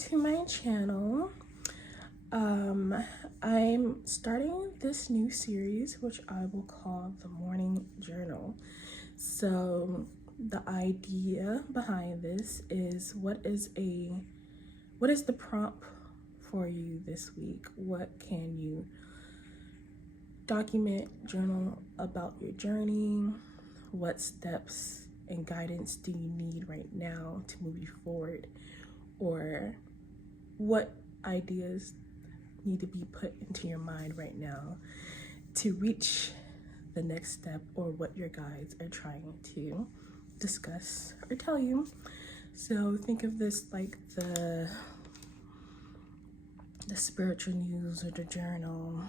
to my channel. I'm starting this new series which I will call the Morning Journal. So the idea behind this is what is the prompt for you this week? What can you document, journal about your journey? What steps and guidance do you need right now to move you forward? Or what ideas need to be put into your mind right now to reach the next step, or what your guides are trying to discuss or tell you? So think of this like the spiritual news or the journal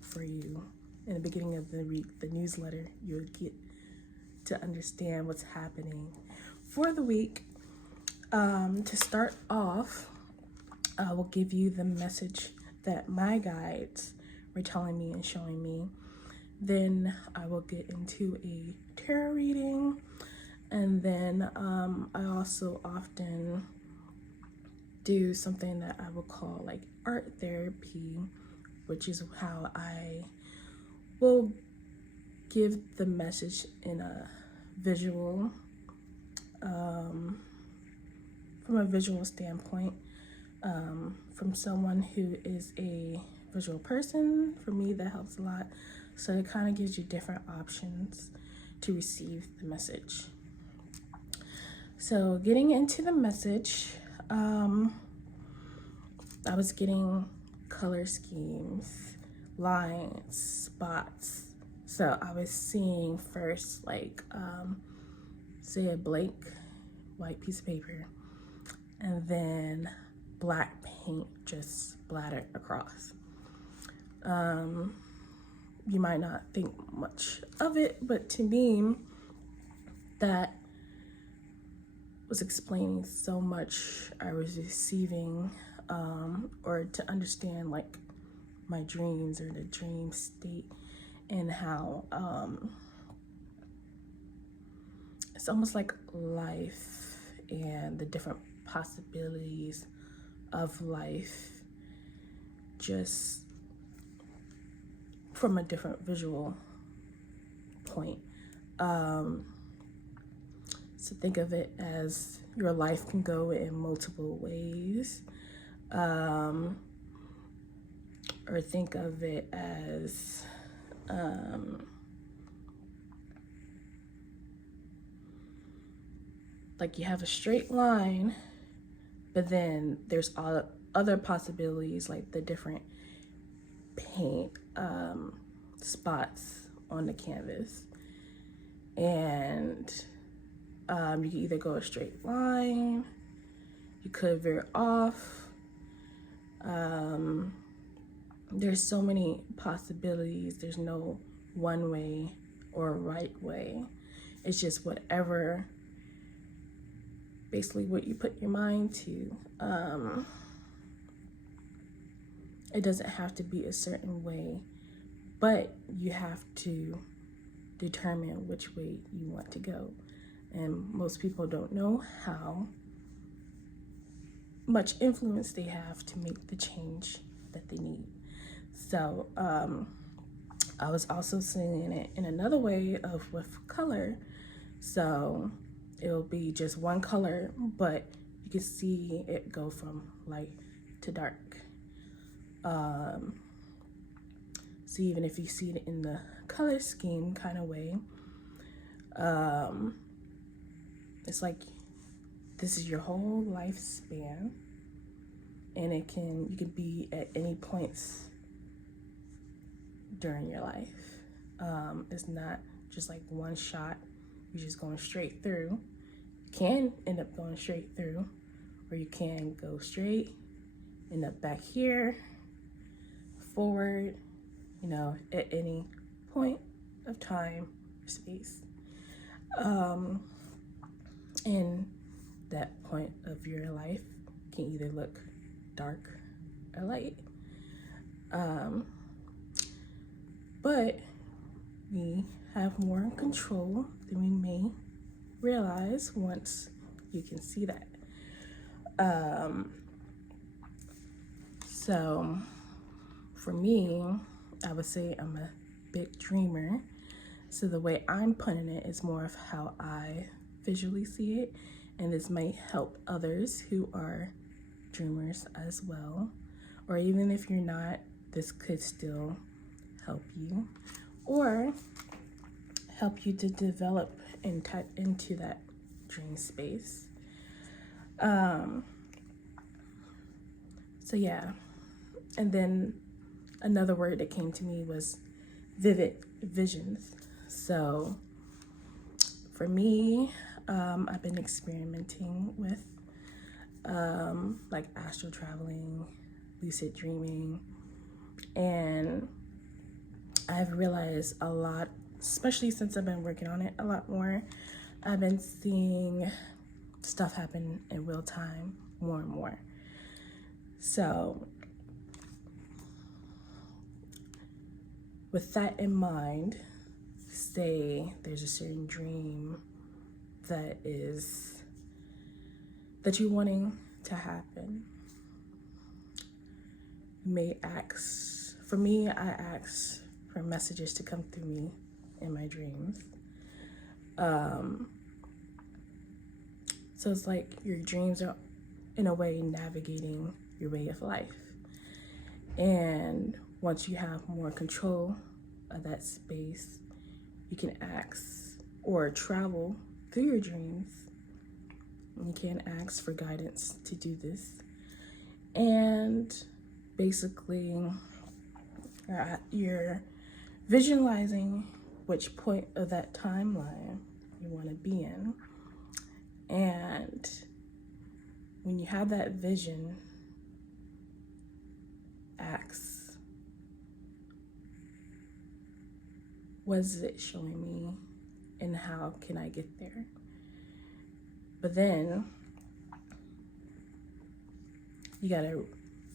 for you. In the beginning of the week, the newsletter, you would get to understand what's happening for the week. To start off, I will give you the message that my guides were telling me and showing me. Then I will get into a tarot reading, and then I also often do something that I will call like art therapy, which is how I will give the message in a visual, from a visual standpoint, from someone who is a visual person. For me, that helps a lot. So it kind of gives you different options to receive the message. So getting into the message, I was getting color schemes, lines, spots. So I was seeing first like, say a blank white piece of paper, and then black paint just splattered across. You might not think much of it, but to me, that was explaining so much I was receiving, or to understand like my dreams or the dream state, and how it's almost like life and the different possibilities of life, just from a different visual point. So think of it as your life can go in multiple ways, or think of it as like you have a straight line, but then there's other possibilities, like the different paint spots on the canvas. And you can either go a straight line, you could veer off. There's so many possibilities. There's no one way or right way. It's just whatever, basically what you put your mind to. It doesn't have to be a certain way, but you have to determine which way you want to go. And most people don't know how much influence they have to make the change that they need. So I was also seeing it in another way of with color. So it'll be just one color, but you can see it go from light to dark. So even if you see it in the color scheme kind of way, it's like this is your whole lifespan, and you can be at any points during your life. It's not just like one shot, you're just going straight through. You can end up going straight through, or you can go straight, end up back here, forward, at any point of time or space. And that point of your life can either look dark or light. But we have more control than we may realize once you can see that. So for me, I would say I'm a big dreamer. So the way I'm putting it is more of how I visually see it. And this might help others who are dreamers as well. Or even if you're not, this could still help you. Or help you to develop and tap into that dream space. So yeah. And then another word that came to me was vivid visions. So for me, I've been experimenting with like astral traveling, lucid dreaming, and I've realized a lot, especially since I've been working on it a lot more. I've been seeing stuff happen in real time more and more. So with that in mind, say there's a certain dream that you're wanting to happen. You may ask, for me, I ask for messages to come through me in my dreams. So it's like your dreams are in a way navigating your way of life. And once you have more control of that space, you can ask or travel through your dreams. You can ask for guidance to do this. And basically, you're visualizing which point of that timeline you want to be in. And when you have that vision, ask, what is it showing me and how can I get there? But then you gotta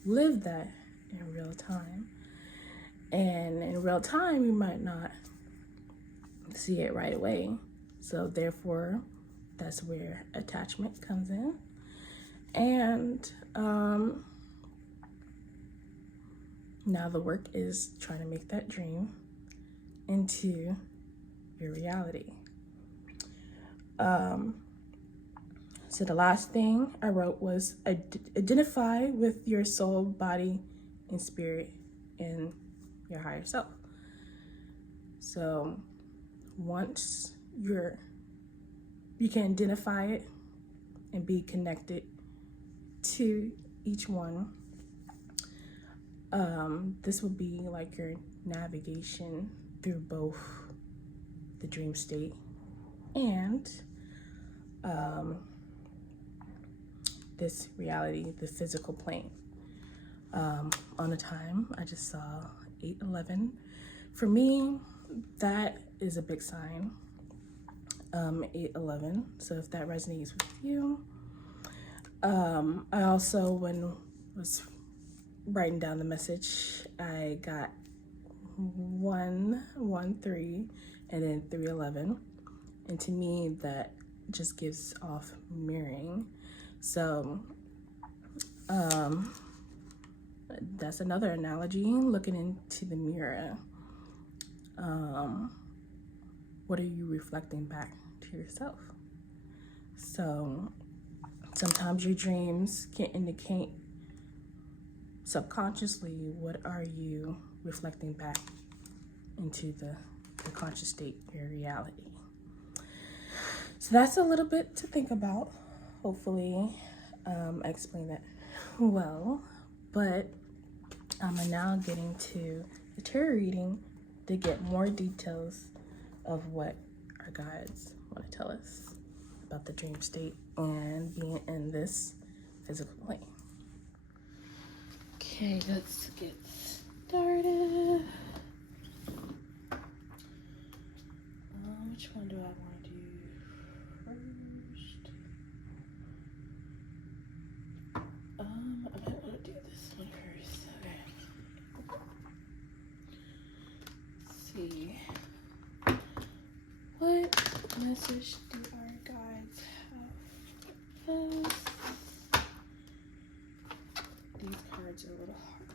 live that in real time. And in real time, you might not see it right away. So therefore, that's where attachment comes in. And now the work is trying to make that dream into your reality. So the last thing I wrote was identify with your soul, body, and spirit in your higher self. So once you can identify it and be connected to each one, this will be like your navigation through both the dream state and this reality, the physical plane. On the time, I just saw 8:11. For me, that is a big sign. 8:11. So if that resonates with you, I also, when I was writing down the message, I got 113 and then 311, and to me that just gives off mirroring. So that's another analogy, looking into the mirror. What are you reflecting back to yourself? So sometimes your dreams can indicate subconsciously what are you reflecting back into the conscious state, your reality. So that's a little bit to think about. Hopefully I explained that well, but I'm now getting to the tarot reading to get more details of what our guides want to tell us about the dream state and being in this physical plane. Okay, let's get started. Which one do I want to do first? I might want to do this one first. Okay. Let's see. What message do our guides have for us? These cards are a little hard.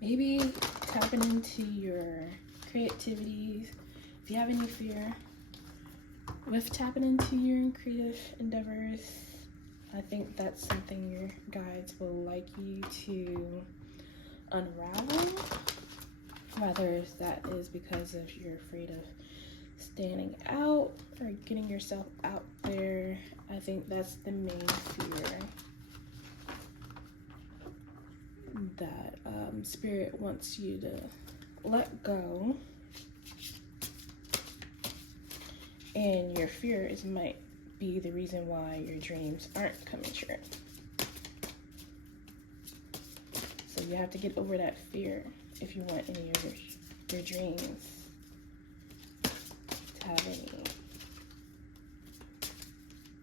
Maybe tapping into your creativity. If you have any fear with tapping into your creative endeavors, I think that's something your guides will like you to unravel. Whether that is because of you're afraid of standing out or getting yourself out there, I think that's the main fear that Spirit wants you to let go. And your fears might be the reason why your dreams aren't coming true. So you have to get over that fear if you want any of your dreams to have any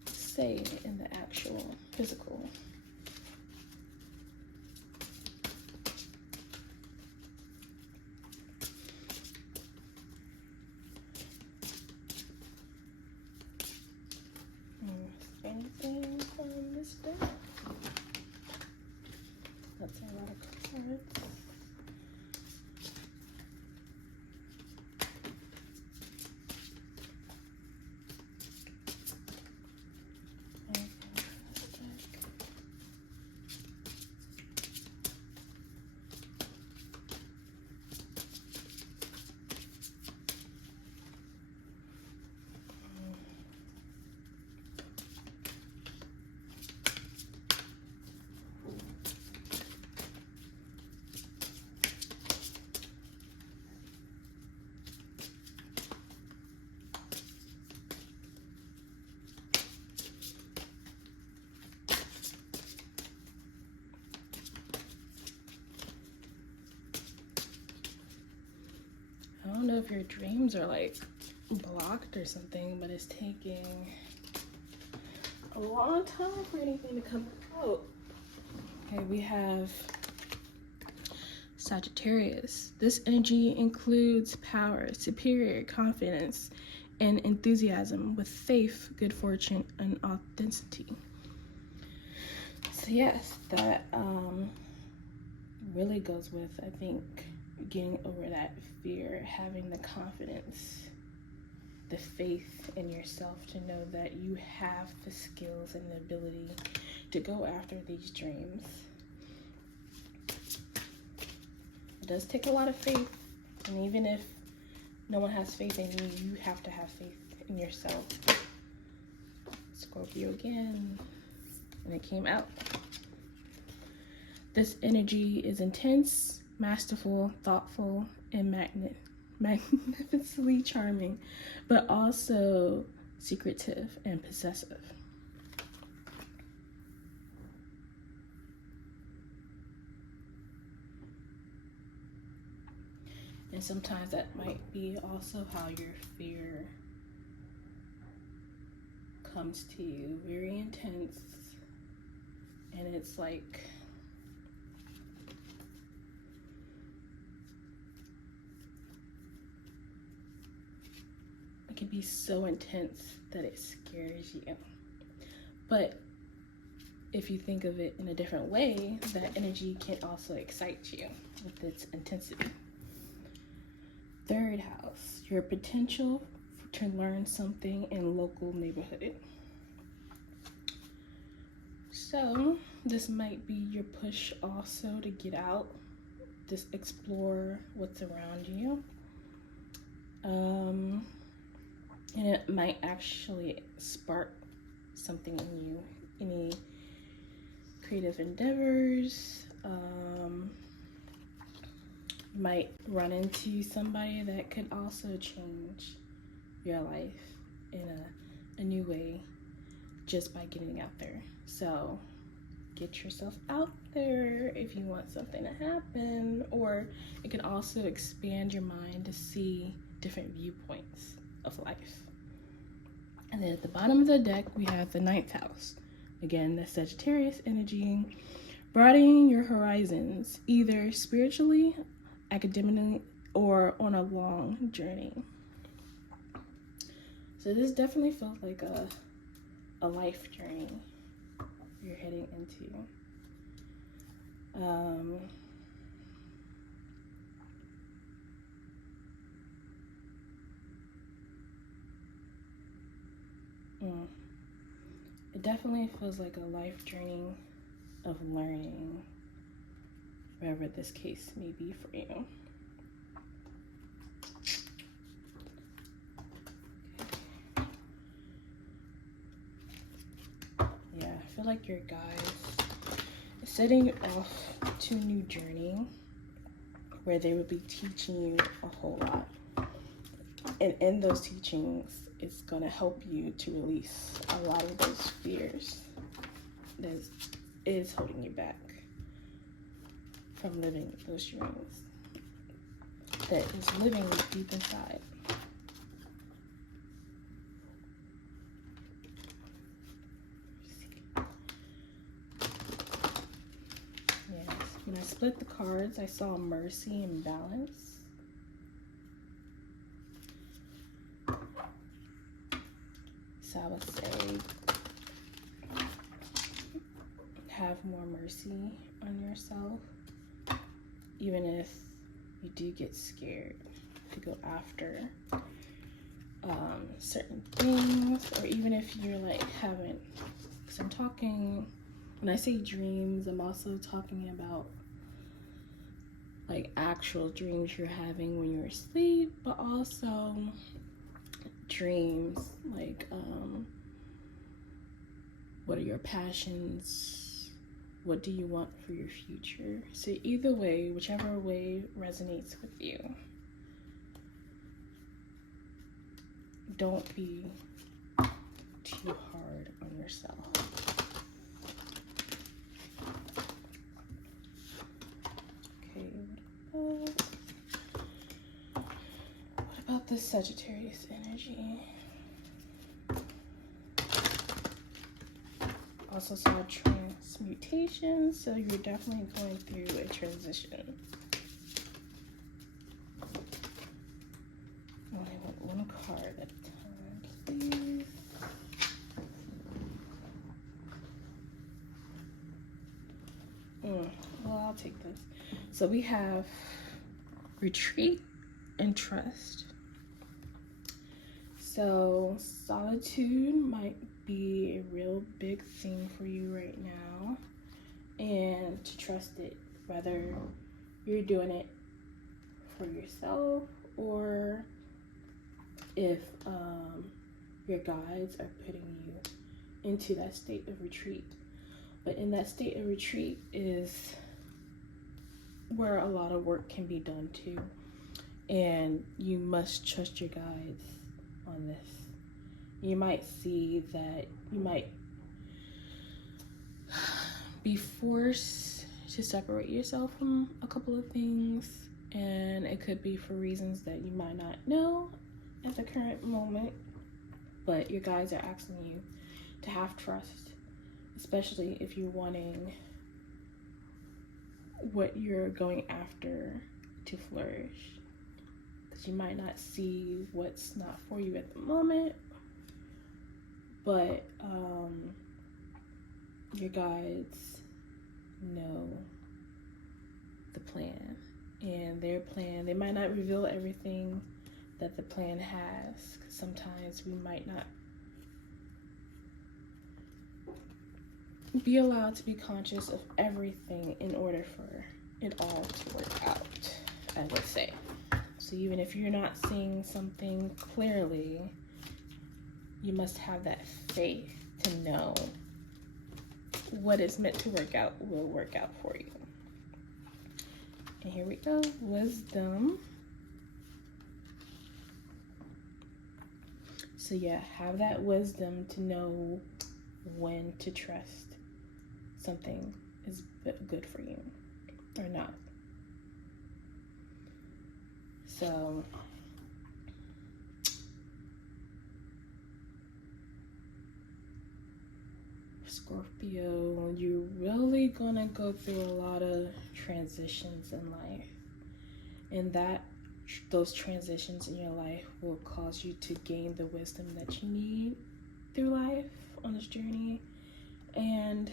say in the actual physical. Anything from this deck? That's a lot of cards. I don't know if your dreams are like blocked or something, but it's taking a long time for anything to come out. Okay, we have Sagittarius. This energy includes power, superior confidence, and enthusiasm with faith, good fortune, and authenticity. So yes, that really goes with, I think, getting over that fear, having the confidence, the faith in yourself to know that you have the skills and the ability to go after these dreams. It does take a lot of faith, and even if no one has faith in you, you have to have faith in yourself. Scorpio again, and it came out. This energy is intense, masterful, thoughtful, and magnificently charming, but also secretive and possessive. And sometimes that might be also how your fear comes to you, very intense, and it's like it can be so intense that it scares you. But if you think of it in a different way, that energy can also excite you with its intensity. Third house, your potential to learn something in local neighborhood. So this might be your push also to get out, just explore what's around you. And it might actually spark something in you, any creative endeavors. Might run into somebody that could also change your life in a new way just by getting out there. So get yourself out there if you want something to happen, or it can also expand your mind to see different viewpoints of life. And then at the bottom of the deck, we have the 9th house. Again, the Sagittarius energy, broadening your horizons, either spiritually, academically, or on a long journey. So this definitely feels like a life journey you're heading into. It definitely feels like a life journey of learning, whatever this case may be for you. Yeah, I feel like your guys are setting you off to a new journey where they will be teaching you a whole lot. And in those teachings, it's going to help you to release a lot of those fears that is holding you back from living those dreams, that is living deep inside. Yes, when I split the cards, I saw mercy and balance. So I would say have more mercy on yourself, even if you do get scared to go after certain things, or even if you're like haven't, because I'm talking, when I say dreams, I'm also talking about like actual dreams you're having when you're asleep, but also dreams like what are your passions, what do you want for your future. So either way, whichever way resonates with you, don't be too hard on yourself. Okay, what about this Sagittarius energy? Also saw transmutation, so you're definitely going through a transition. I only want one card at a time, please. Well, I'll take this. So we have retreat and trust. So solitude might be a real big thing for you right now, and to trust it, whether you're doing it for yourself or if your guides are putting you into that state of retreat. But in that state of retreat is where a lot of work can be done too, and you must trust your guides on this. You might see that you might be forced to separate yourself from a couple of things, and it could be for reasons that you might not know at the current moment, but your guides are asking you to have trust, especially if you're wanting what you're going after to flourish, because you might not see what's not for you at the moment, but your guides know the plan, and their plan, they might not reveal everything that the plan has, because sometimes we might not be allowed to be conscious of everything in order for it all to work out, I would say. So even if you're not seeing something clearly, you must have that faith to know what is meant to work out will work out for you. And here we go, wisdom. So yeah, have that wisdom to know when to trust something is good for you or not. So Scorpio, you're really gonna go through a lot of transitions in life, and those transitions in your life will cause you to gain the wisdom that you need through life on this journey. And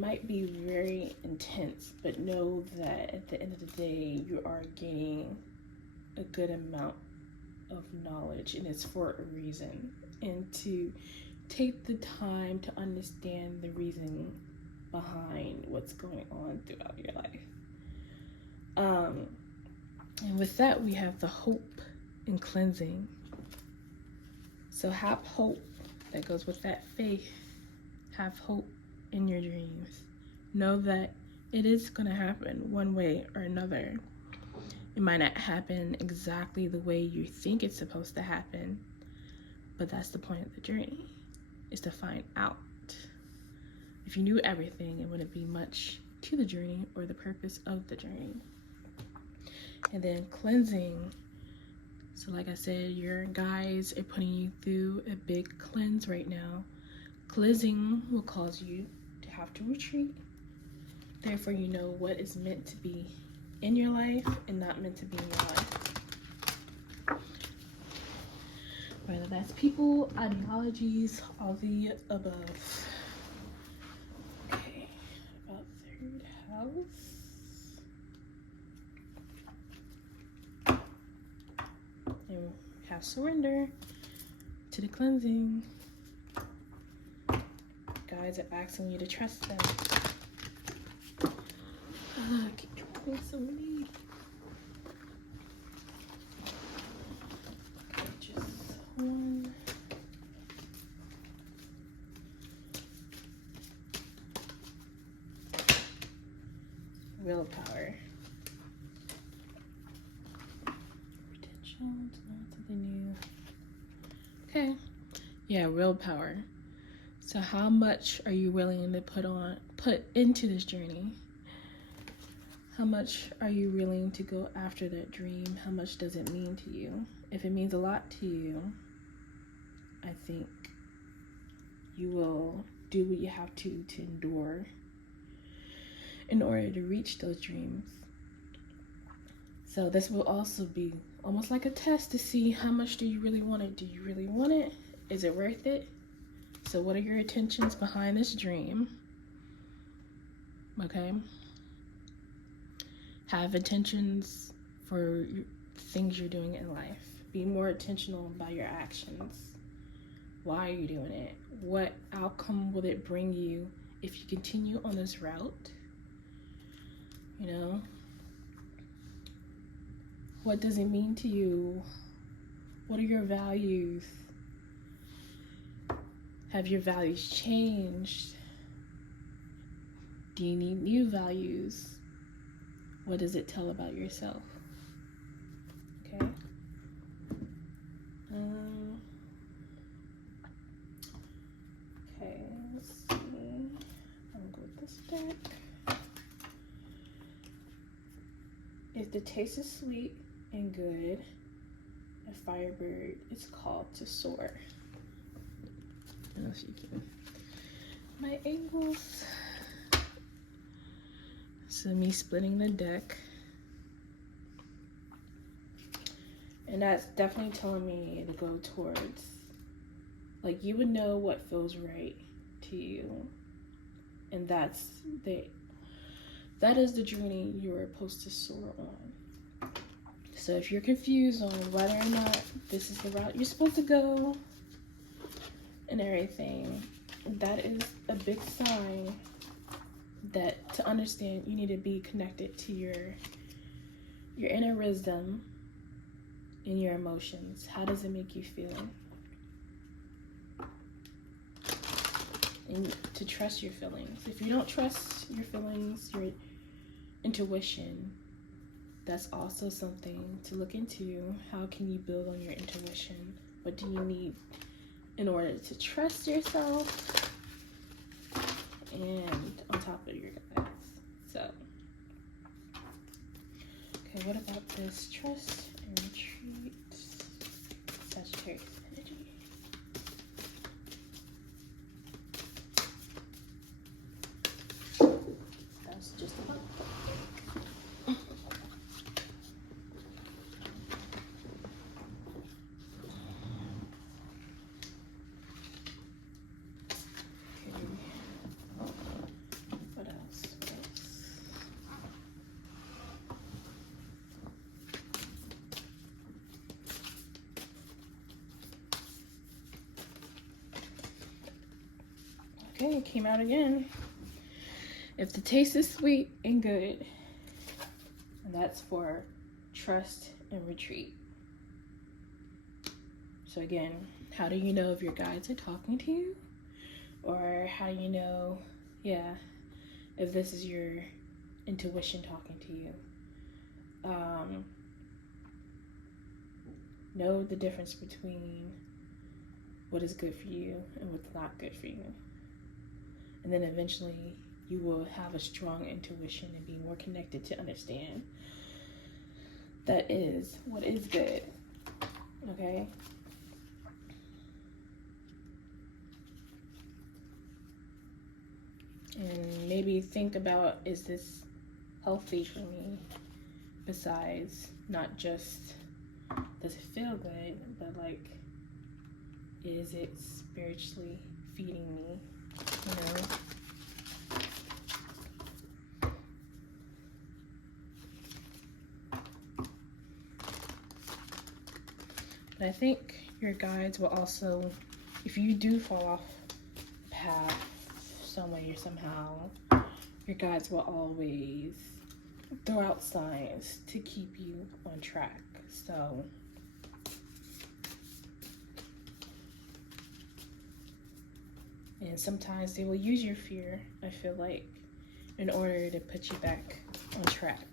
might be very intense, but know that at the end of the day, you are gaining a good amount of knowledge, and it's for a reason. And to take the time to understand the reason behind what's going on throughout your life. And with that, we have the hope and cleansing. So have hope. That goes with that faith. Have hope in your dreams. Know that it is going to happen one way or another. It might not happen exactly the way you think it's supposed to happen, but that's the point of the journey, is to find out. If you knew everything, it wouldn't be much to the journey or the purpose of the journey. And then cleansing. So like I said, your guides are putting you through a big cleanse right now. Cleansing will cause you to have to retreat. Therefore, you know what is meant to be in your life and not meant to be in your life. Whether that's people, ideologies, all the above. Okay, about third house. And have surrender to the cleansing. Guides are asking you to trust them. Keep drawing so many. Okay, just one. Willpower. Potential to learn something new. Okay. Yeah, willpower. So how much are you willing to put into this journey? How much are you willing to go after that dream? How much does it mean to you? If it means a lot to you, I think you will do what you have to endure in order to reach those dreams. So this will also be almost like a test to see how much do you really want it? Do you really want it? Is it worth it? So what are your intentions behind this dream? Okay. Have intentions for things you're doing in life. Be more intentional about your actions. Why are you doing it? What outcome will it bring you if you continue on this route? You know? What does it mean to you? What are your values? Have your values changed? Do you need new values? What does it tell about yourself? Okay. Okay, let's see. I'm gonna go with this deck. If the taste is sweet and good, a firebird is called to soar. I don't know if you can. My angles. So me splitting the deck. And that's definitely telling me to go towards, like, you would know what feels right to you. And that is the journey you are supposed to soar on. So if you're confused on whether or not this is the route you're supposed to go and everything, that is a big sign that to understand you need to be connected to your inner wisdom and your emotions. How does it make you feel? And to trust your feelings. If you don't trust your feelings, your intuition, that's also something to look into. How can you build on your intuition? What do you need in order to trust yourself and on top of your guides? So, okay, what about this? Trust and retreat. Sagittarius energy. That's just about it. Okay, it came out again. If the taste is sweet and good, and that's for trust and retreat. So again, how do you know if your guides are talking to you? Or how do you know, if this is your intuition talking to you? Know the difference between what is good for you and what's not good for you. And then eventually you will have a strong intuition and be more connected to understand that is what is good. Okay? And maybe think about, is this healthy for me? Besides not just, does it feel good, but like, is it spiritually feeding me? You know? But I think your guides will also, if you do fall off path some way or somehow, your guides will always throw out signs to keep you on track. So and sometimes they will use your fear, I feel like, in order to put you back on track.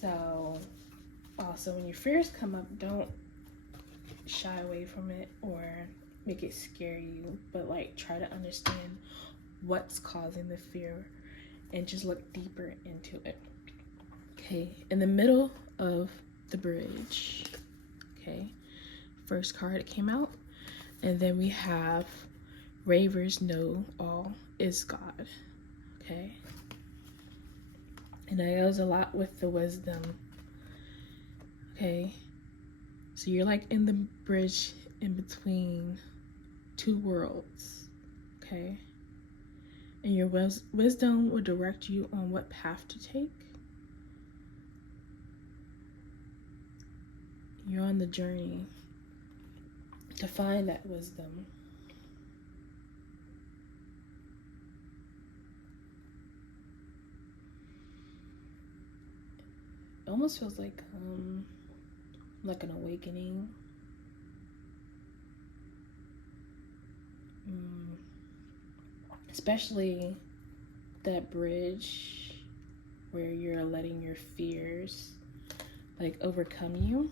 So also, when your fears come up, don't shy away from it or make it scare you, but like try to understand what's causing the fear and just look deeper into it. Okay, in the middle of the bridge, okay, first card that came out, and then we have Ravers know all is God. Okay, and that goes a lot with the wisdom. Okay, so you're like in the bridge in between two worlds. Okay, and your wisdom will direct you on what path to take. You're on the journey to find that wisdom. It almost feels like an awakening. Especially that bridge where you're letting your fears like overcome you.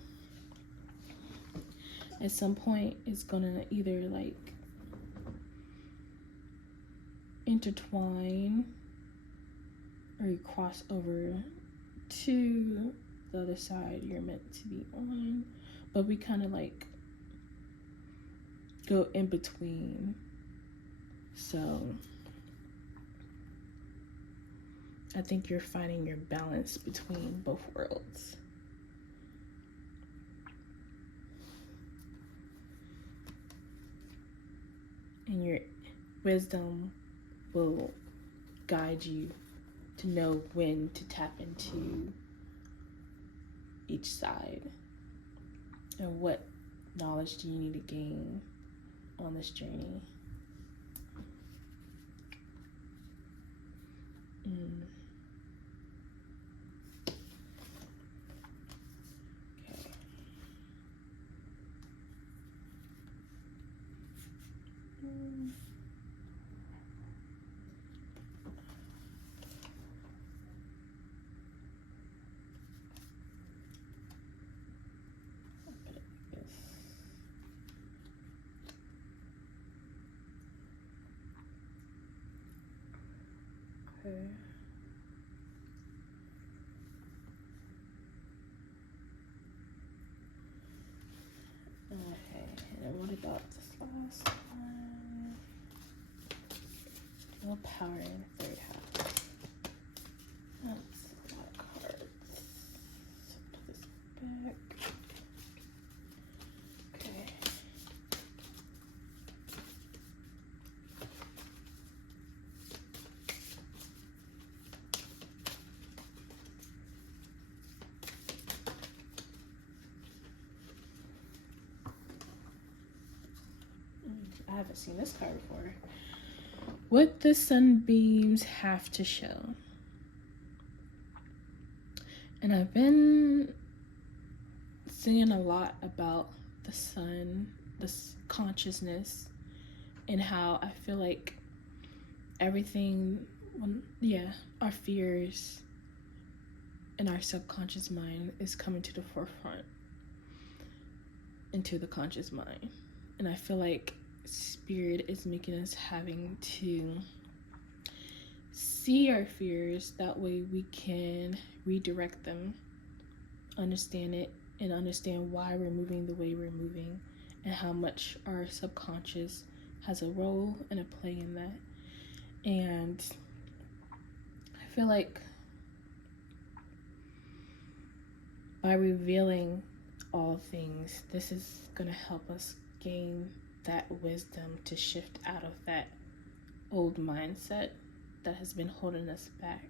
At some point it's gonna either like intertwine or you cross over to the other side you're meant to be on, but we kind of like go in between. So I think you're finding your balance between both worlds. And your wisdom will guide you to know when to tap into each side and what knowledge do you need to gain on this journey. Okay. Okay, and what about this last one? No power in the third house. That's a lot of cards. So put this back. Okay. I haven't seen this card before. What the sunbeams have to show. And I've been seeing a lot about the sun, this consciousness, and how I feel like everything, our fears and our subconscious mind is coming to the forefront into the conscious mind. And I feel like Spirit is making us having to see our fears, that way we can redirect them, understand it, and understand why we're moving the way we're moving, and how much our subconscious has a role and a play in that. And I feel like by revealing all things, this is going to help us gain that wisdom to shift out of that old mindset that has been holding us back.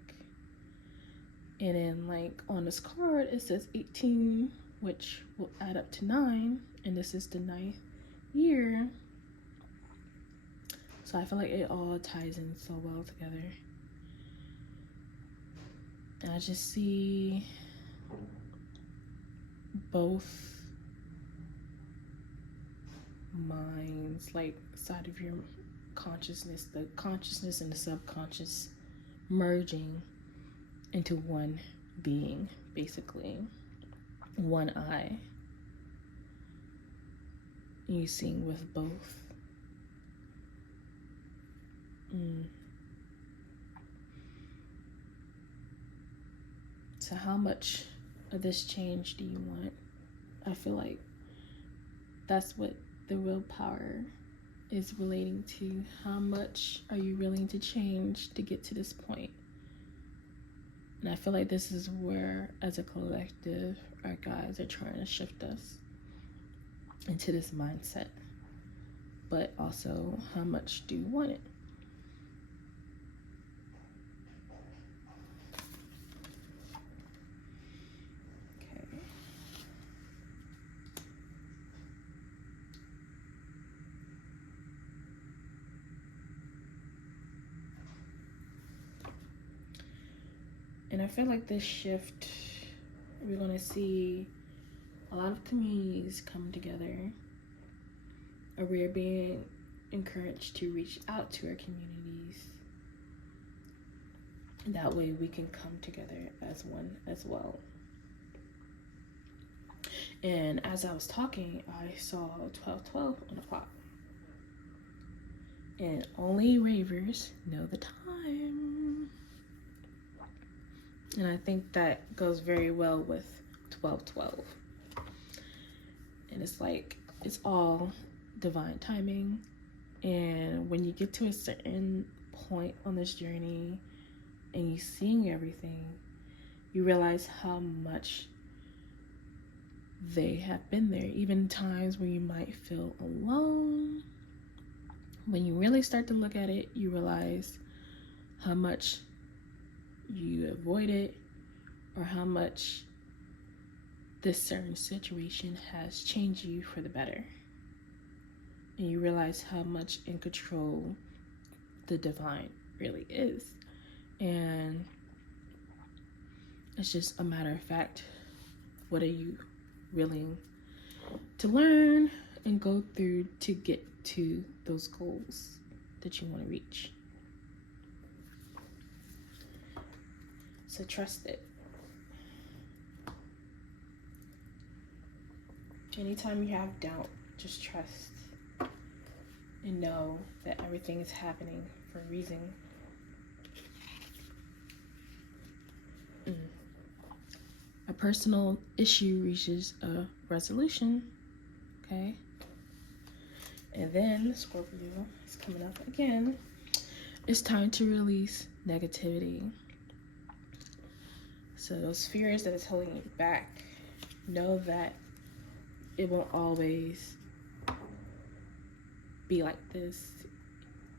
And then, like, on this card, it says 18, which will add up to 9, and this is the 9th year. So I feel like it all ties in so well together. And I just see both minds, like, side of your consciousness, the consciousness and the subconscious merging into one being, basically one eye. You seeing with both. So how much of this change do you want? I feel like that's what the real power is relating to. How much are you willing to change to get to this point? And I feel like this is where, as a collective, our guides are trying to shift us into this mindset. But also, how much do you want it? And I feel like this shift, we're going to see a lot of communities come together, or we're being encouraged to reach out to our communities. That way we can come together as one as well. And as I was talking, I saw 1212 on the clock. And only ravers know the time. And I think that goes very well with 1212. And it's like, it's all divine timing. And when you get to a certain point on this journey and you're seeing everything, you realize how much they have been there. Even times where you might feel alone. When you really start to look at it, you realize how much you avoid it, or how much this certain situation has changed you for the better. And you realize how much in control the divine really is. And it's just a matter of fact, what are you willing to learn and go through to get to those goals that you want to reach? So trust it. Anytime you have doubt, just trust and know that everything is happening for a reason. A personal issue reaches a resolution, okay? And then Scorpio is coming up again. It's time to release negativity. So those fears that is holding you back, know that it won't always be like this.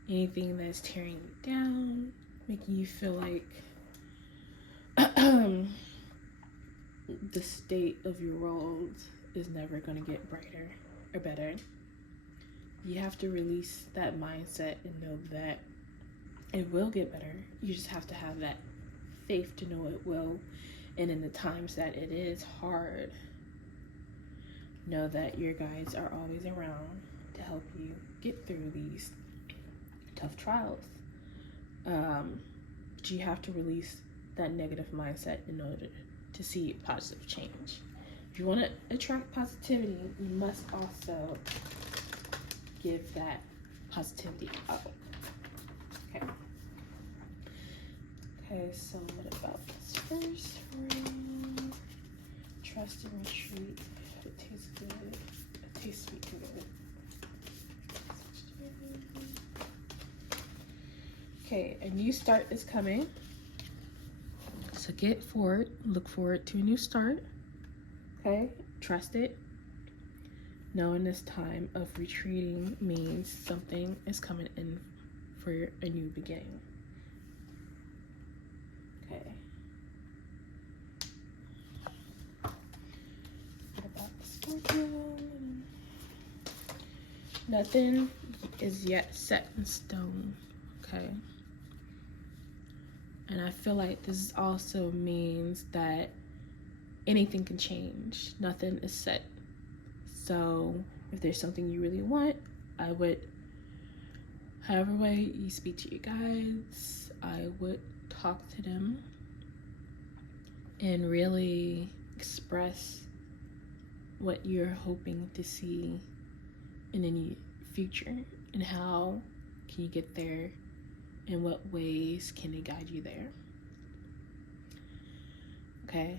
Anything that's tearing you down, making you feel like the state of your world is never going to get brighter or better. You have to release that mindset and know that it will get better. You just have to have that faith to know it will. And in the times that it is hard, know that your guides are always around to help you get through these tough trials. But you have to release that negative mindset in order to see positive change. If you want to attract positivity, you must also give that positivity out. Okay. Okay, so what about this first for you? Trust and retreat. It tastes good. It tastes sweet and good. Okay, a new start is coming. So look forward to a new start. Okay, trust it. Knowing this time of retreating means something is coming in for a new beginning. Okay. What about the Scorpio? Nothing is yet set in stone. Okay. And I feel like this also means that anything can change. Nothing is set. So if there's something you really want, I would, however way you speak to your guides, I would talk to them and really express what you're hoping to see in the near future and how can you get there. In what ways can it guide you there? Okay.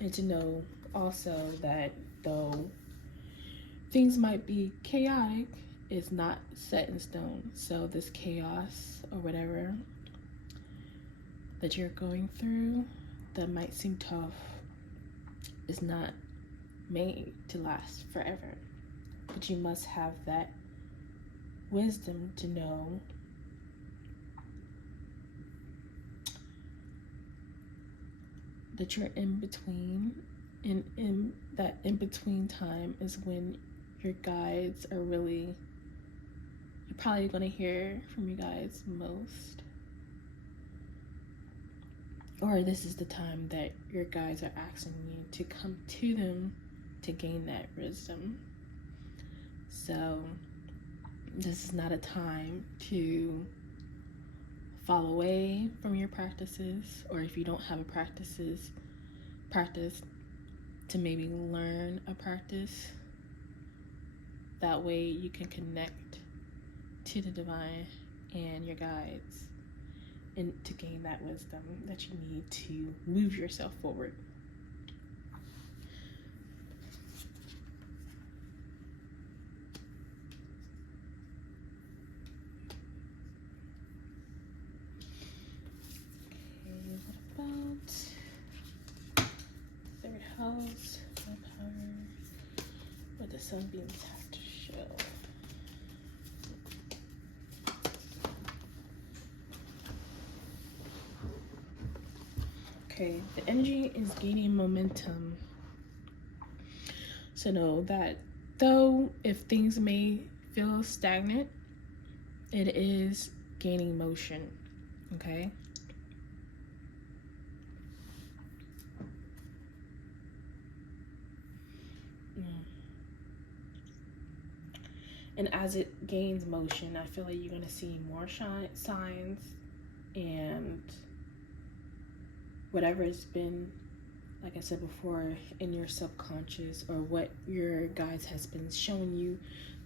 And to know also that though things might be chaotic, it's not set in stone. So this chaos or whatever that you're going through that might seem tough is not made to last forever. But you must have that wisdom to know that you're in between, and in that in between time is when your guides are really, you're probably going to hear from your guides most. Or this is the time that your guides are asking you to come to them to gain that wisdom. So this is not a time to fall away from your practices, or if you don't have a practice to maybe learn a practice. That way you can connect to the divine and your guides and to gain that wisdom that you need to move yourself forward. House, willpower, what the sunbeams have to show. Okay, the energy is gaining momentum. So know that though if things may feel stagnant, it is gaining motion, okay? And as it gains motion, I feel like you're going to see more signs, and whatever has been, like I said before, in your subconscious, or what your guides has been showing you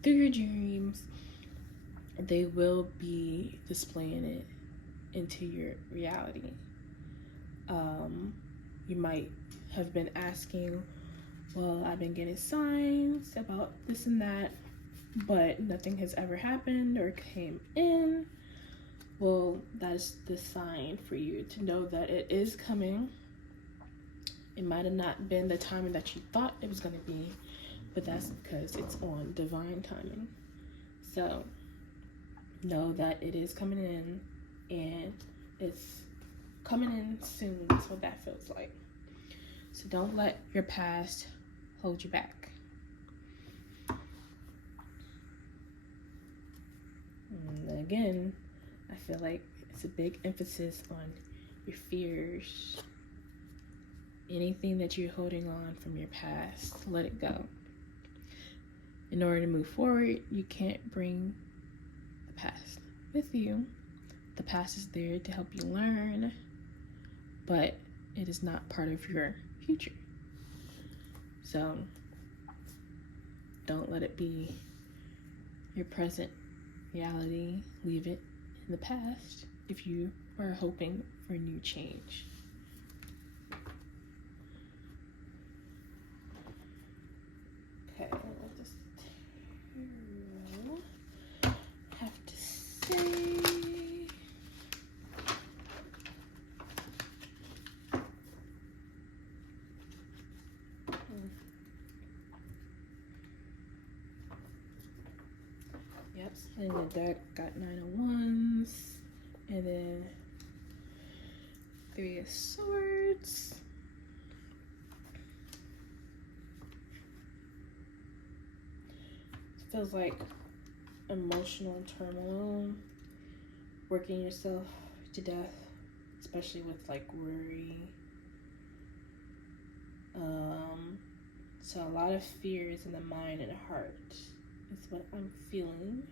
through your dreams, they will be displaying it into your reality. You might have been asking, well, I've been getting signs about this and that, but nothing has ever happened or came in. Well, that's the sign for you to know that it is coming. It might have not been the timing that you thought it was going to be, but that's because it's on divine timing. So know that it is coming in, and it's coming in soon. That's what that feels like. So don't let your past hold you back. And again, I feel like it's a big emphasis on your fears. Anything that you're holding on from your past, let it go. In order to move forward, you can't bring the past with you. The past is there to help you learn, but it is not part of your future. So don't let it be your present reality. Leave it in the past if you are hoping for a new change. Okay, what does tarot have to say? Yep, in the deck got 9 of Wands, and then 3 of Swords. It feels like emotional turmoil, working yourself to death, especially with like worry. So a lot of fears in the mind and heart is what I'm feeling.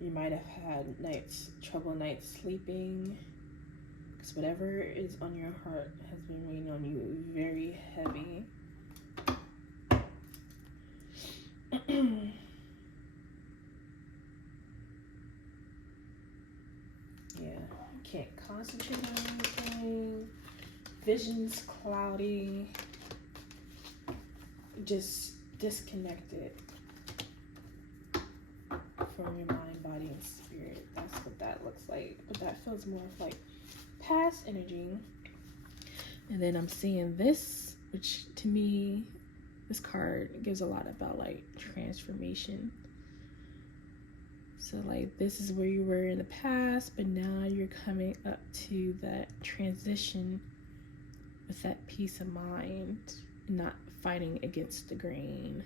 You might have had trouble nights sleeping, because whatever is on your heart has been weighing on you very heavy. Yeah, you can't concentrate on anything. Vision's cloudy. Just disconnected from your mind, body, and spirit. That's what that looks like. But that feels more of like past energy. And then I'm seeing this, which to me, this card gives a lot about like transformation. So like this is where you were in the past, but now you're coming up to that transition with that peace of mind, not fighting against the grain.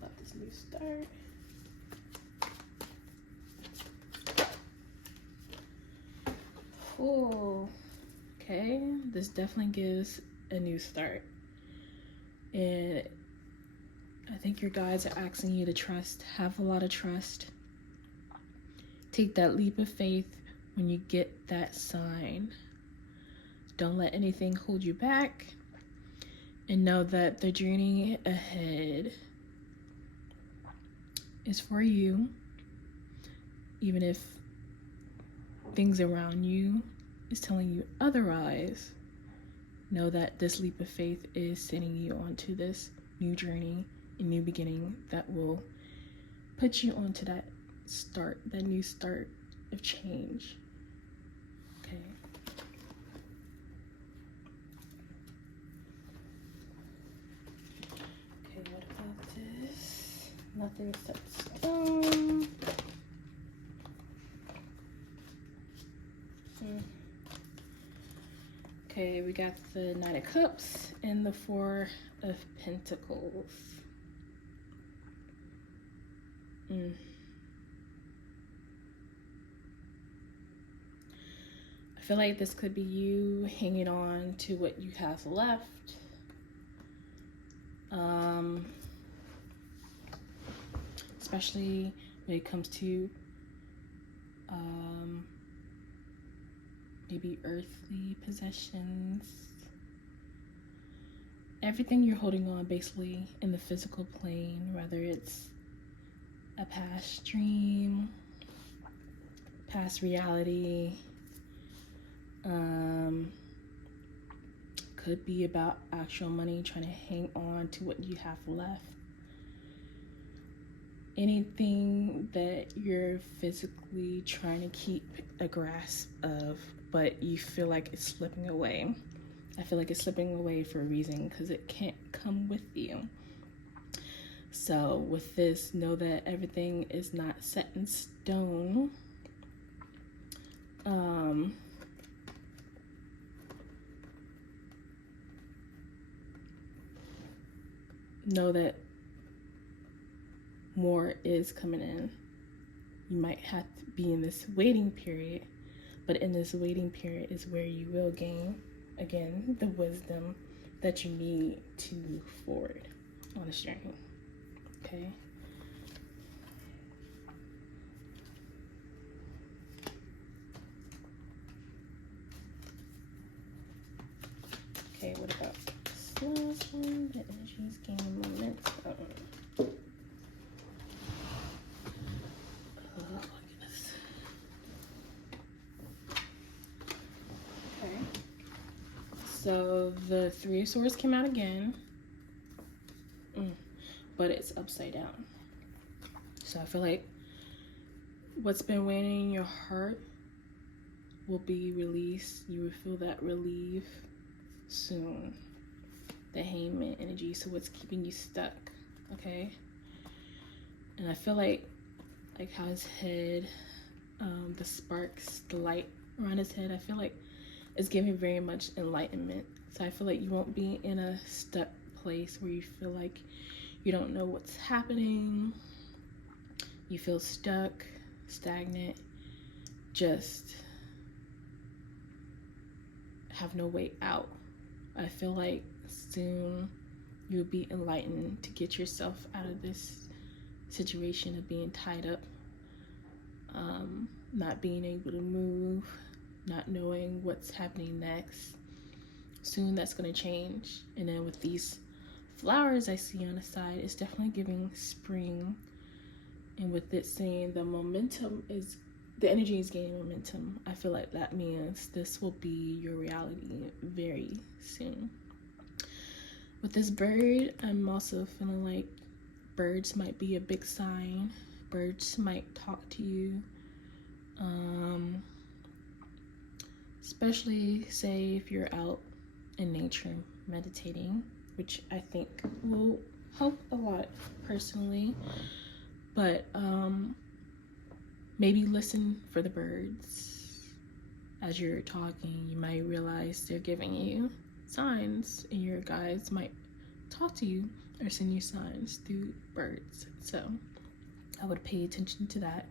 Let this new start. Oh, okay. This definitely gives a new start. And I think your guides are asking you to trust, have a lot of trust. Take that leap of faith when you get that sign. Don't let anything hold you back. And know that the journey ahead is for you. Even if things around you is telling you otherwise, know that this leap of faith is sending you onto this new journey, a new beginning that will put you onto that new start of change. Okay. Okay, what about this? Nothing set in stone. Okay, we got the Knight of Cups and the 4 of Pentacles. I feel like this could be you hanging on to what you have left. Especially when it comes to maybe earthly possessions. Everything you're holding on basically in the physical plane, whether it's a past dream, past reality, could be about actual money, trying to hang on to what you have left. Anything that you're physically trying to keep a grasp of, but you feel like it's slipping away. I feel like it's slipping away for a reason because it can't come with you. So with this, know that everything is not set in stone. Know that more is coming in. You might have to be in this waiting period, but in this waiting period is where you will gain, again, the wisdom that you need to move forward on this journey. Okay. Okay, what about this last one? The energies gain momentum. Oh my goodness. Okay. So the Three of Swords came out again. But it's upside down. So I feel like what's been weighing in your heart will be released. You will feel that relief soon. The Hangman energy. So what's keeping you stuck? Okay. And I feel like how his head, the sparks, the light around his head, I feel like it's giving very much enlightenment. So I feel like you won't be in a stuck place where you feel like you don't know what's happening. You feel stuck, stagnant, just have no way out. I feel like soon you'll be enlightened to get yourself out of this situation of being tied up, not being able to move, not knowing what's happening next. Soon that's going to change. And then with these flowers I see on the side, it's definitely giving spring. And with it saying the momentum is, the energy is gaining momentum, I feel like that means this will be your reality very soon. With this bird, I'm also feeling like birds might be a big sign. Birds might talk to you. Especially say if you're out in nature meditating, which I think will help a lot personally. But maybe listen for the birds. As you're talking, you might realize they're giving you signs, and your guides might talk to you or send you signs through birds. So I would pay attention to that.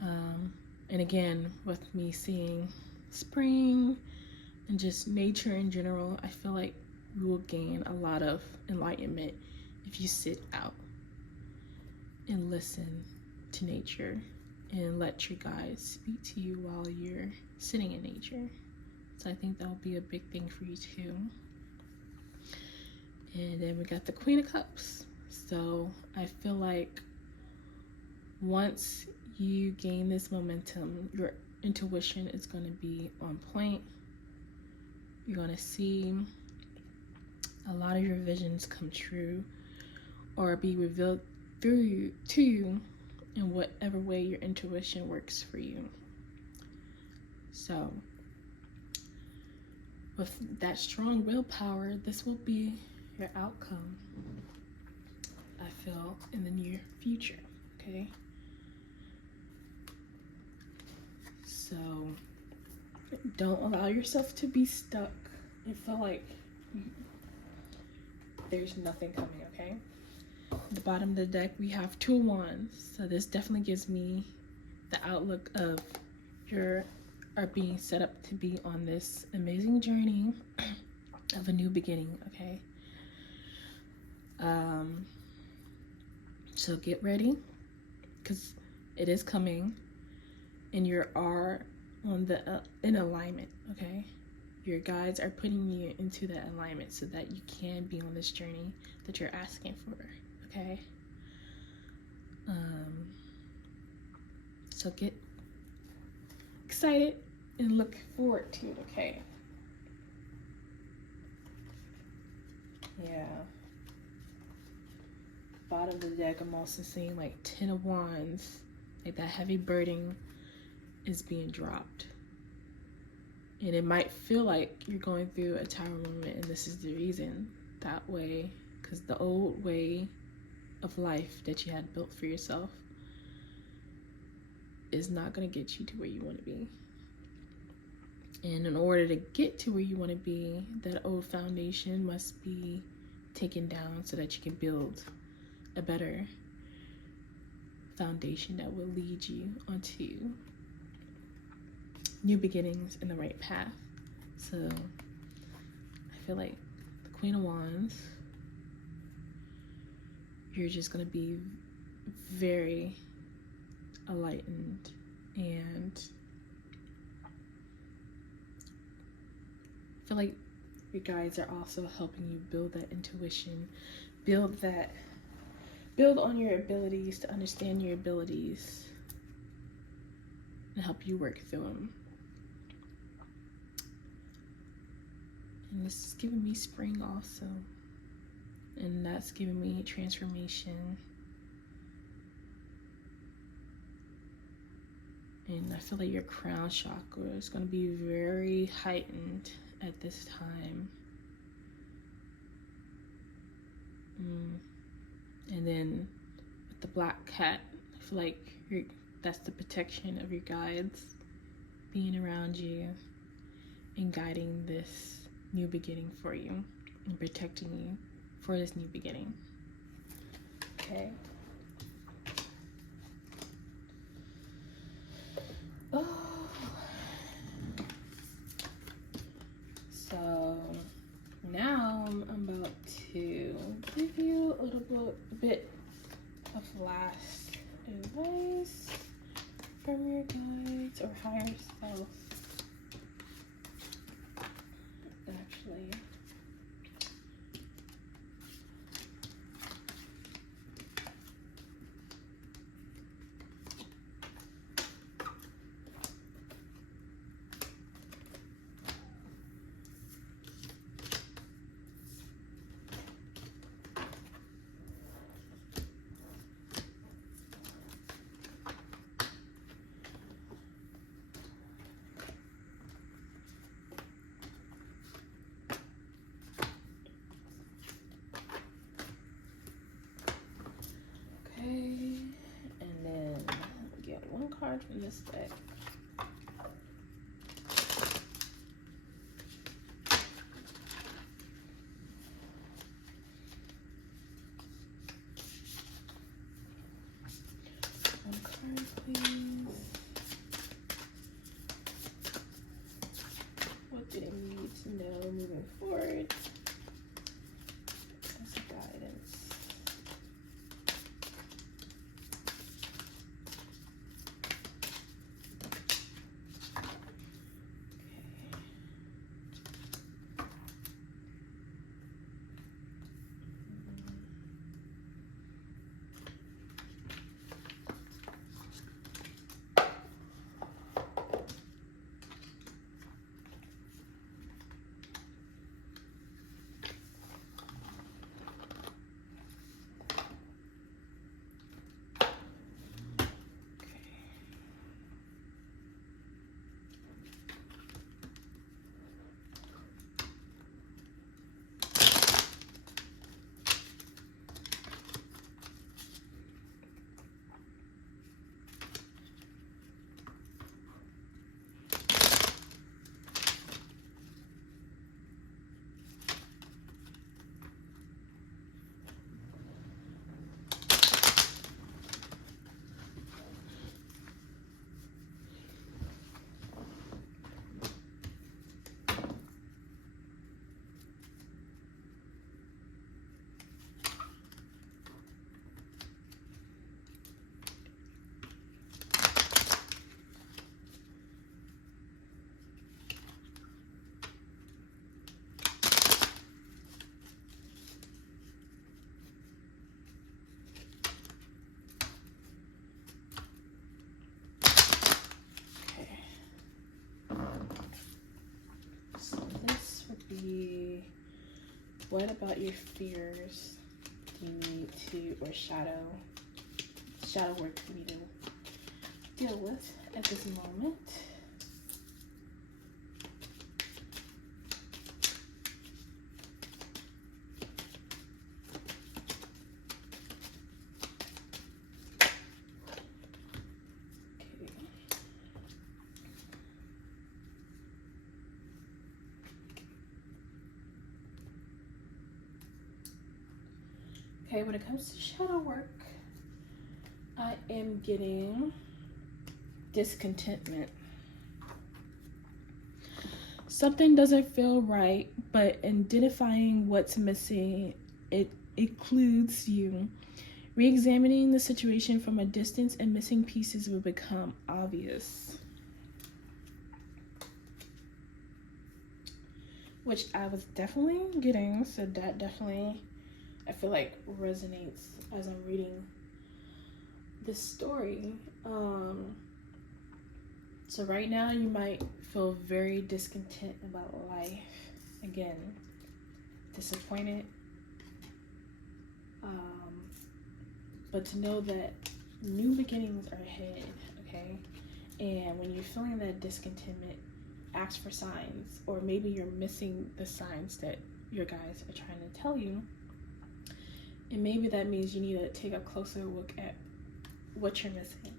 And again, with me seeing spring and just nature in general, I feel like you will gain a lot of enlightenment if you sit out and listen to nature and let your guides speak to you while you're sitting in nature. So I think that will be a big thing for you too. And then we got the Queen of Cups. So I feel like once you gain this momentum, your intuition is going to be on point. You're going to see a lot of your visions come true or be revealed through you, to you, in whatever way your intuition works for you. So with that strong willpower, this will be your outcome, I feel, in the near future. Okay, so don't allow yourself to be stuck and feel like there's nothing coming. Okay, at the bottom of the deck we have Two of Wands, so this definitely gives me the outlook of you are being set up to be on this amazing journey of a new beginning. Okay, so get ready, because it is coming, and you are on the in alignment. Okay, your guides are putting you into that alignment so that you can be on this journey that you're asking for. Okay, so get excited and look forward to it. Okay, yeah. Bottom of the deck, I'm also seeing like 10 of Wands, like that heavy burden is being dropped, And it might feel like you're going through a tower moment, and this is the reason. That way, because the old way of life that you had built for yourself is not going to get you to where you want to be. And in order to get to where you want to be, that old foundation must be taken down so that you can build a better foundation that will lead you onto new beginnings in the right path. So I feel like the Queen of Wands, you're just going to be very enlightened, and I feel like your guides are also helping you build that intuition, build on your abilities, to understand your abilities and help you work through them. And this is giving me spring also, and that's giving me transformation. And I feel like your crown chakra is going to be very heightened at this time. And then with the black cat, I feel like that's the protection of your guides being around you and guiding this new beginning for you and protecting you for this new beginning. Okay. So now I'm about to give you a bit of last advice from your guides or higher self. Actually, and then get one card from this deck. One card, please. What do they need to know moving forward? As guidance. What about your fears do you need to, or shadow work you need to deal with at this moment? Okay, when it comes to shadow work, I am getting discontentment. Something doesn't feel right, but identifying what's missing, it includes you. Re-examining the situation from a distance and missing pieces will become obvious. Which I was definitely getting, so that definitely, I feel like, resonates as I'm reading this story. So right now you might feel very discontent about life. Again, disappointed. But to know that new beginnings are ahead, okay? And when you're feeling that discontentment, ask for signs, or maybe you're missing the signs that your guides are trying to tell you. And maybe that means you need to take a closer look at what you're missing.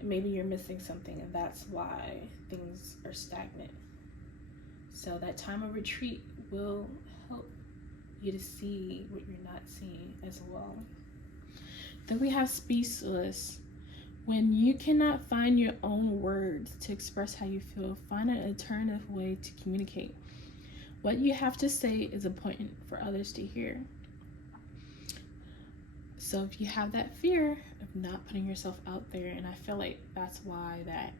And maybe you're missing something, and that's why things are stagnant. So that time of retreat will help you to see what you're not seeing as well. Then we have speechless. When you cannot find your own words to express how you feel, find an alternative way to communicate. What you have to say is important for others to hear. So if you have that fear of not putting yourself out there, and I feel like that's why that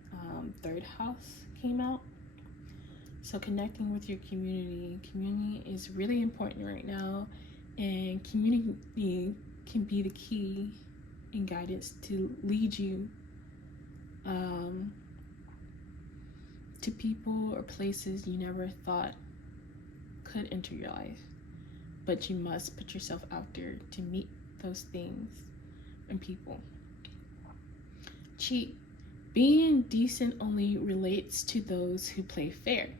third house came out. So connecting with your community. Community is really important right now, and community can be the key and guidance to lead you to people or places you never thought could enter your life. But you must put yourself out there to meet those things and people. Cheat. Being decent only relates to those who play fair.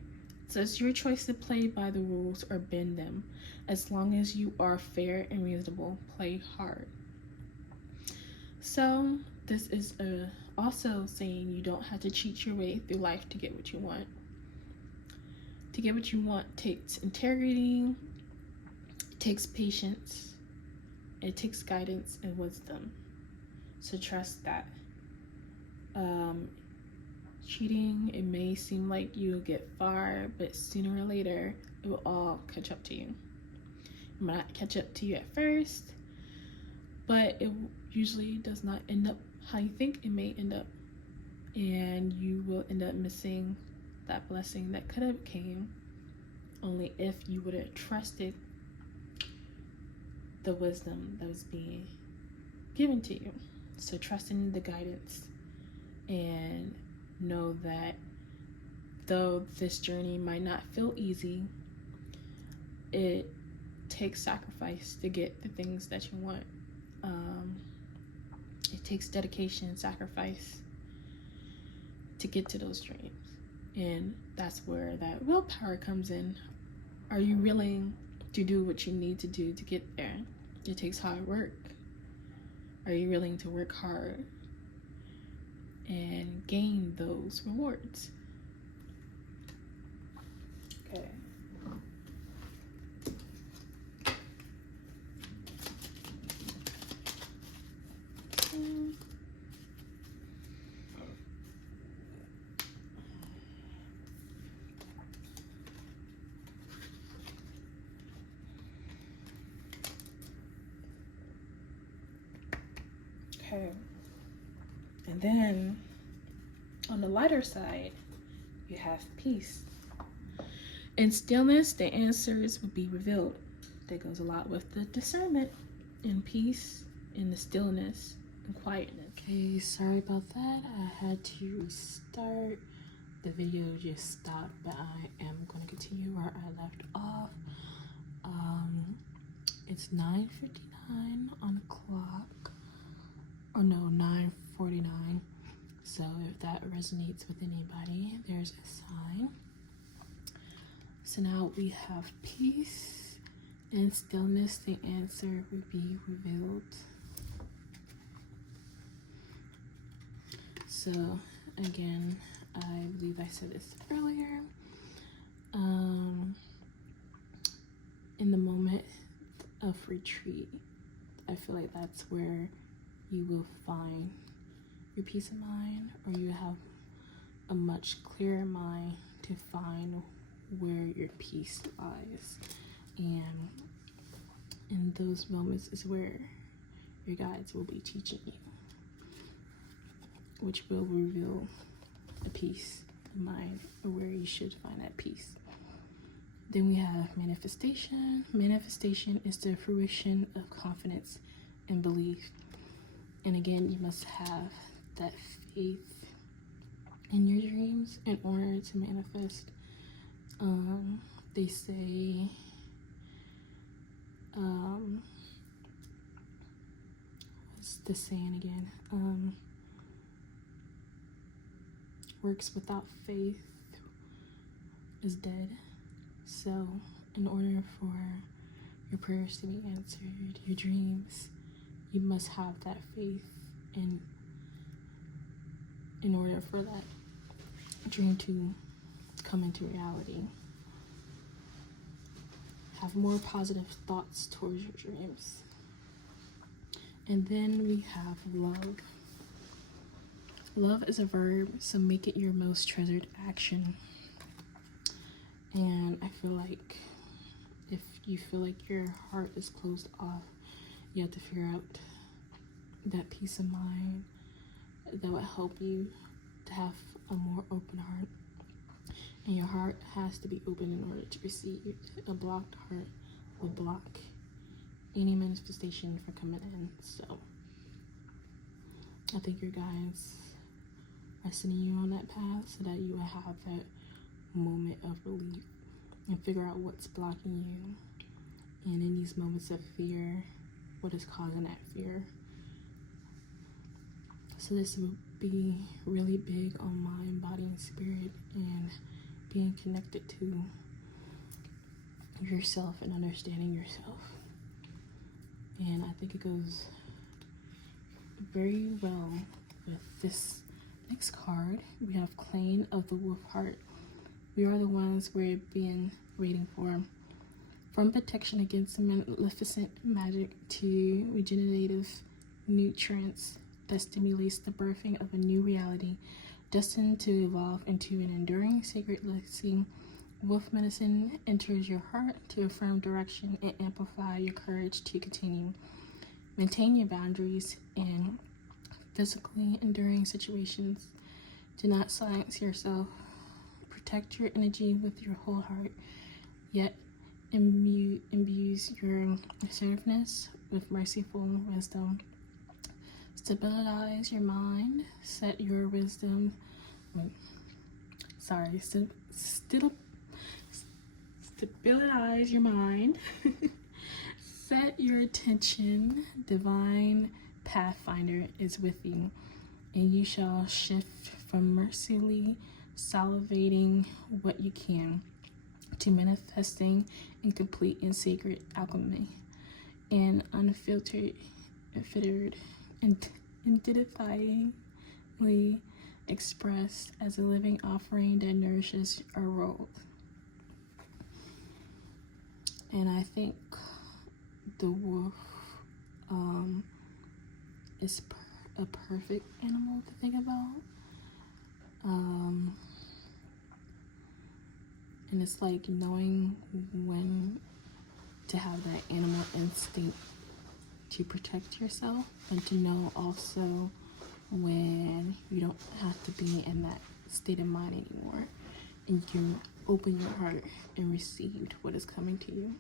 So it's your choice to play by the rules or bend them. As long as you are fair and reasonable, play hard. So this is also saying you don't have to cheat your way through life to get what you want. To get what you want takes integrity, it takes patience, it takes guidance and wisdom. So trust that. Cheating, it may seem like you'll get far, but sooner or later, it will all catch up to you. It might not catch up to you at first, but it usually does not end up how you think it may end up. And you will end up missing that blessing that could have came only if you would have trusted the wisdom that was being given to you. So trust in the guidance and know that though this journey might not feel easy, it takes sacrifice to get the things that you want. It takes dedication and sacrifice to get to those dreams. And that's where that willpower comes in. Are you willing to do what you need to do to get there? It takes hard work. Are you willing to work hard and gain those rewards? Okay. Okay. And then on the lighter side, you have peace. In stillness, the answers will be revealed. That goes a lot with the discernment. In peace, in the stillness, and quietness. Okay, sorry about that. I had to restart. The video just stopped, but I am going to continue where I left off. It's 9:59 on the clock. Or no, 9:49. So if that resonates with anybody, there's a sign. So now we have peace and stillness. The answer will be revealed. So again, I believe I said this earlier. In the moment of retreat, I feel like that's where you will find your peace of mind, or you have a much clearer mind to find where your peace lies. And in those moments is where your guides will be teaching you, which will reveal a peace of mind, or where you should find that peace. Then we have manifestation. Manifestation is the fruition of confidence and belief. And again, you must have that faith in your dreams in order to manifest. They say, what's the saying again? Works without faith is dead. So in order for your prayers to be answered, your dreams, you must have that faith in order for that dream to come into reality. Have more positive thoughts towards your dreams. And then we have love. Love is a verb, so make it your most treasured action. And I feel like if you feel like your heart is closed off, you have to figure out that peace of mind that will help you to have a more open heart. And your heart has to be open in order to receive. A blocked heart will block any manifestation from coming in. So I think your guides are sending you on that path so that you will have that moment of relief and figure out what's blocking you. And in these moments of fear, what is causing that fear. So this will be really big on mind, body, and spirit, and being connected to yourself and understanding yourself. And I think it goes very well with this next card. We have Claim of the Wolf Heart. We are the ones we're being waiting for. From protection against maleficent magic to regenerative nutrients that stimulates the birthing of a new reality destined to evolve into an enduring sacred legacy. Wolf medicine enters your heart to affirm direction and amplify your courage to continue. Maintain your boundaries in physically enduring situations. Do not silence yourself. Protect your energy with your whole heart, yet imbues your assertiveness with merciful wisdom. Stabilize your mind. Set your wisdom. Stabilize your mind. Set your attention. Divine Pathfinder is with you, and you shall shift from mercilessly salivating what you can to manifesting in complete and sacred alchemy, and unfiltered, and identifyingly expressed as a living offering that nourishes our world. And I think the wolf is a perfect animal to think about. And it's like knowing when to have that animal instinct to protect yourself, and to know also when you don't have to be in that state of mind anymore, and you can open your heart and receive what is coming to you.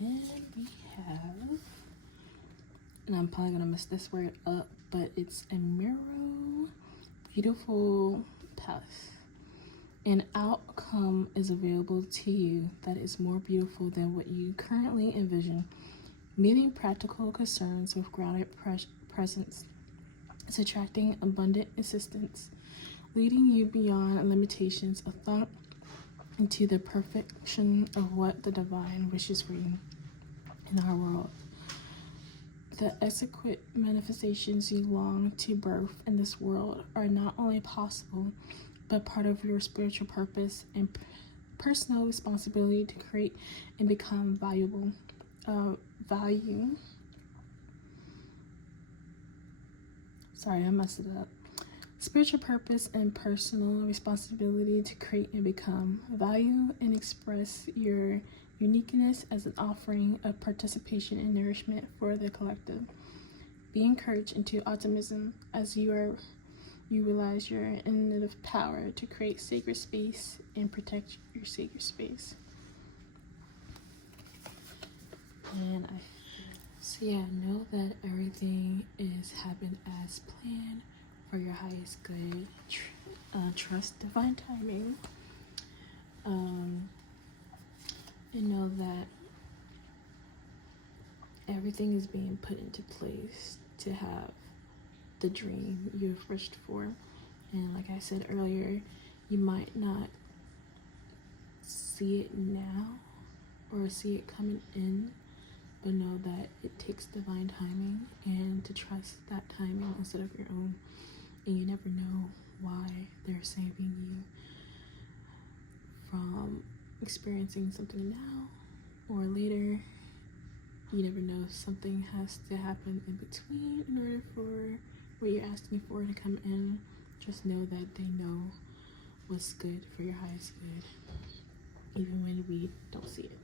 Then we have, and I'm probably gonna mess this word up, but it's a mirror, beautiful path. An outcome is available to you that is more beautiful than what you currently envision. Meeting practical concerns with grounded presence is attracting abundant assistance, leading you beyond limitations of thought into the perfection of what the divine wishes for you in our world. The exquisite manifestations you long to birth in this world are not only possible, but part of your spiritual purpose and personal responsibility to create and become valuable. Sorry, I messed it up. Spiritual purpose and personal responsibility to create and become value and express your uniqueness as an offering of participation and nourishment for the collective. Be encouraged into optimism as you realize your innovative power to create sacred space and protect your sacred space. And so yeah, know that everything is happening as planned for your highest good. Trust divine timing. And know that everything is being put into place to have the dream you've wished for. And like I said earlier, you might not see it now or see it coming in, but know that it takes divine timing and to trust that timing instead of your own. And you never know why they're saving you from experiencing something now or later. You never know, something has to happen in between in order for what you're asking for to come in. Just know that they know what's good for your highest good, even when we don't see it.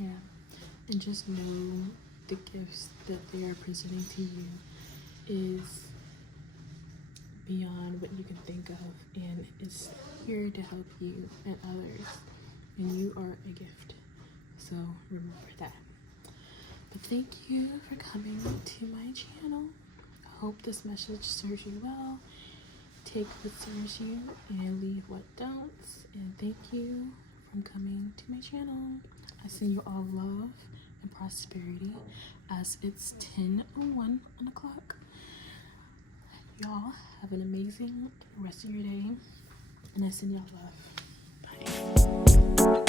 Yeah, and just know the gifts that they are presenting to you is beyond what you can think of, and it's here to help you and others, and you are a gift, so remember that. But thank you for coming to my channel. I hope this message serves you well. Take what serves you and leave what don't. And thank you for coming to my channel. I send you all love and prosperity as it's 10:01 on the clock. Y'all have an amazing rest of your day, and I send y'all love. Bye.